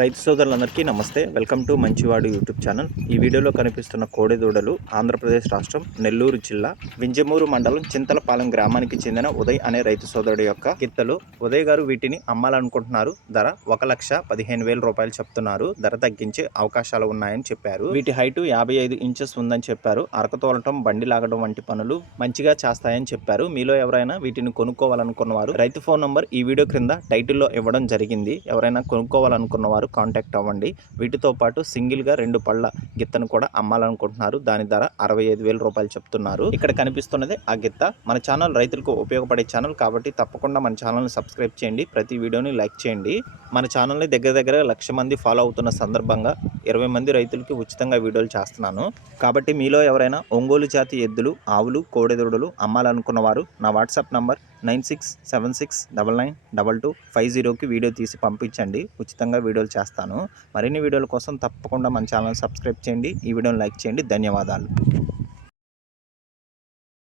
రైతు సోదరులందరికీ నమస్తే. Welcome to Manchivadu YouTube channel. ఈ వీడియోలో కనిపిస్తున్న కోడెదూడలు ఆంధ్రప్రదేశ్ రాష్ట్రం నెల్లూరు జిల్లా వింజమూరు మండలం చింతలపాలెం గ్రామానికి చెందిన ఉదయ్ అనే రైతు సోదరుడు యొక్క కిత్తలు ఉదయ్ గారు వీటిని అమ్మాలనుకుంటున్నారు. ధర ఒక లక్ష పదిహేను వేల రూపాయలు చెప్తున్నారు. ధర తగ్గించే అవకాశాలు ఉన్నాయని చెప్పారు. వీటి హైట్ యాభై ఐదు ఇంచెస్ ఉందని చెప్పారు. అరక తోలటం బండి లాగడం వంటి పనులు మంచిగా చేస్తాయని చెప్పారు. మీలో ఎవరైనా వీటిని కొనుక్కోవాలనుకున్నవారు రైతు ఫోన్ నంబర్ ఈ వీడియో క్రింద టైటిల్లో ఇవ్వడం జరిగింది. ఎవరైనా కొనుక్కోవాలనుకున్నవారు వారు కాంటాక్ట్ అవ్వండి. వీటితో పాటు సింగిల్గా రెండు పళ్ళ గిత్తను కూడా అమ్మాలనుకుంటున్నారు. దాని ధర అరవై ఐదు వేల రూపాయలు చెప్తున్నారు. ఇక్కడ కనిపిస్తున్నది ఆ గిత్త. మన ఛానల్ రైతులకు ఉపయోగపడే ఛానల్ కాబట్టి తప్పకుండా మన ఛానల్ని సబ్స్క్రైబ్ చేయండి. ప్రతి వీడియోని లైక్ చేయండి. మన ఛానల్ని దగ్గర దగ్గర లక్ష మంది ఫాలో అవుతున్న సందర్భంగా ఇరవై మంది రైతులకి ఉచితంగా వీడియోలు చేస్తున్నాను. కాబట్టి మీలో ఎవరైనా ఒంగోలు జాతి ఎద్దులు ఆవులు కోడెదూడలు అమ్మాలనుకున్న వారు నా WhatsApp number nine six seven six double nine double two five జీరోకి వీడియో తీసి పంపించండి. ఉచితంగా వీడియోలు చేస్తాను. మరిన్ని వీడియోల కోసం తప్పకుండా మన ఛానల్ సబ్స్క్రైబ్ చేయండి. ఈ వీడియోని లైక్ చేయండి. ధన్యవాదాలు.